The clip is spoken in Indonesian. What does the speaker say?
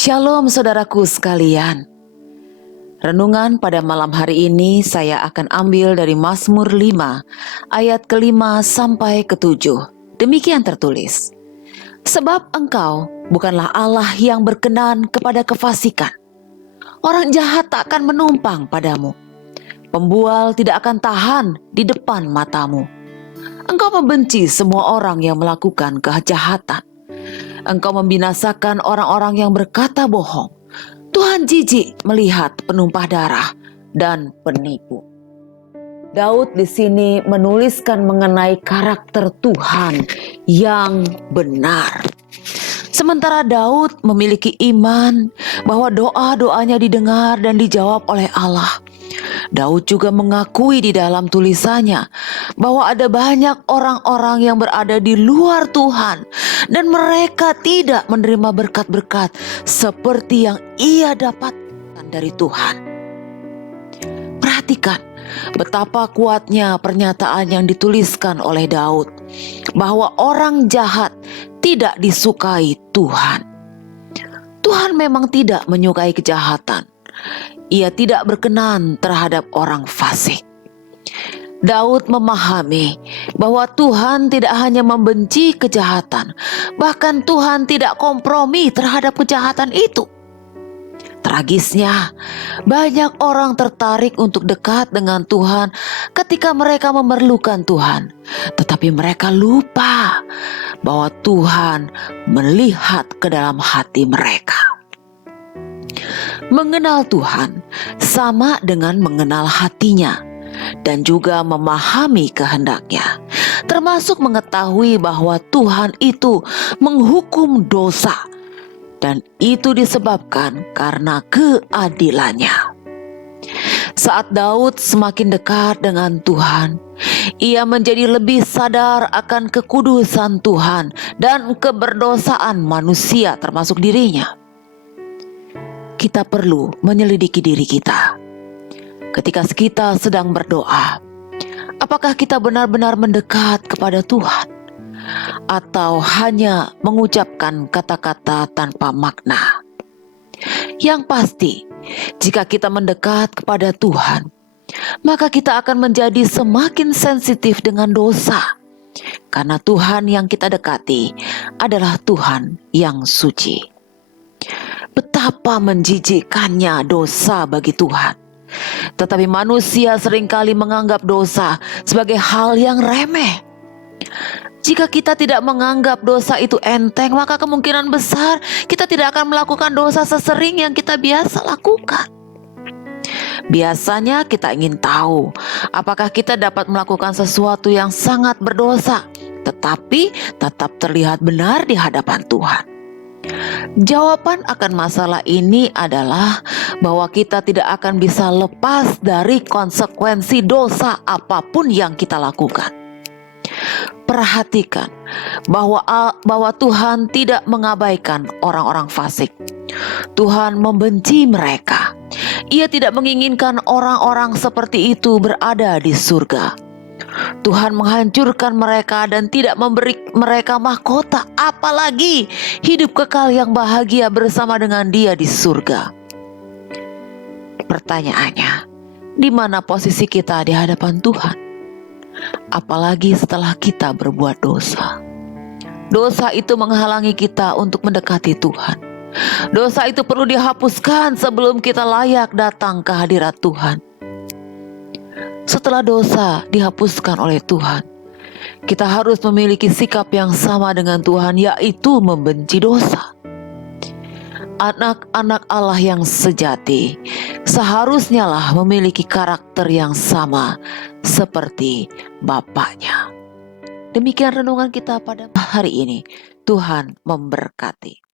Shalom saudaraku sekalian. Renungan pada malam hari ini saya akan ambil dari Mazmur 5 ayat ke-5 sampai ke-7. Demikian tertulis. Sebab engkau bukanlah Allah yang berkenan kepada kefasikan. Orang jahat tak akan menumpang padamu. Pembual tidak akan tahan di depan matamu. Engkau membenci semua orang yang melakukan kejahatan. Engkau membinasakan orang-orang yang berkata bohong. Tuhan jijik melihat penumpah darah dan penipu. Daud di sini menuliskan mengenai karakter Tuhan yang benar. Sementara Daud memiliki iman bahwa doa-doanya didengar dan dijawab oleh Allah. Daud juga mengakui di dalam tulisannya bahwa ada banyak orang-orang yang berada di luar Tuhan dan mereka tidak menerima berkat-berkat seperti yang ia dapatkan dari Tuhan. Perhatikan betapa kuatnya pernyataan yang dituliskan oleh Daud bahwa orang jahat tidak disukai Tuhan. Tuhan memang tidak menyukai kejahatan. Ia tidak berkenan terhadap orang fasik. Daud memahami bahwa Tuhan tidak hanya membenci kejahatan, bahkan Tuhan tidak kompromi terhadap kejahatan itu. Tragisnya, banyak orang tertarik untuk dekat dengan Tuhan ketika mereka memerlukan Tuhan, tetapi mereka lupa bahwa Tuhan melihat ke dalam hati mereka. Mengenal Tuhan sama dengan mengenal hatinya dan juga memahami kehendaknya, termasuk mengetahui bahwa Tuhan itu menghukum dosa dan itu disebabkan karena keadilannya. Saat Daud semakin dekat dengan Tuhan, ia menjadi lebih sadar akan kekudusan Tuhan dan keberdosaan manusia termasuk dirinya. Kita perlu menyelidiki diri kita. Ketika kita sedang berdoa, apakah kita benar-benar mendekat kepada Tuhan? Atau hanya mengucapkan kata-kata tanpa makna? Yang pasti, jika kita mendekat kepada Tuhan, maka kita akan menjadi semakin sensitif dengan dosa. Karena Tuhan yang kita dekati adalah Tuhan yang suci. Betapa menjijikkannya dosa bagi Tuhan. Tetapi manusia seringkali menganggap dosa sebagai hal yang remeh. Jika kita tidak menganggap dosa itu enteng, maka kemungkinan besar kita tidak akan melakukan dosa sesering yang kita biasa lakukan. Biasanya kita ingin tahu apakah kita dapat melakukan sesuatu yang sangat berdosa, tetapi tetap terlihat benar di hadapan Tuhan. Jawaban akan masalah ini adalah bahwa kita tidak akan bisa lepas dari konsekuensi dosa apapun yang kita lakukan. Perhatikan bahwa Tuhan tidak mengabaikan orang-orang fasik. Tuhan membenci mereka. Ia tidak menginginkan orang-orang seperti itu berada di surga. Tuhan menghancurkan mereka dan tidak memberi mereka mahkota, apalagi hidup kekal yang bahagia bersama dengan Dia di surga. Pertanyaannya, di mana posisi kita di hadapan Tuhan? Apalagi setelah kita berbuat dosa. Dosa itu menghalangi kita untuk mendekati Tuhan. Dosa itu perlu dihapuskan sebelum kita layak datang ke hadirat Tuhan. Setelah dosa dihapuskan oleh Tuhan, kita harus memiliki sikap yang sama dengan Tuhan, yaitu membenci dosa. Anak-anak Allah yang sejati seharusnya lah memiliki karakter yang sama seperti Bapaknya. Demikian renungan kita pada hari ini. Tuhan memberkati.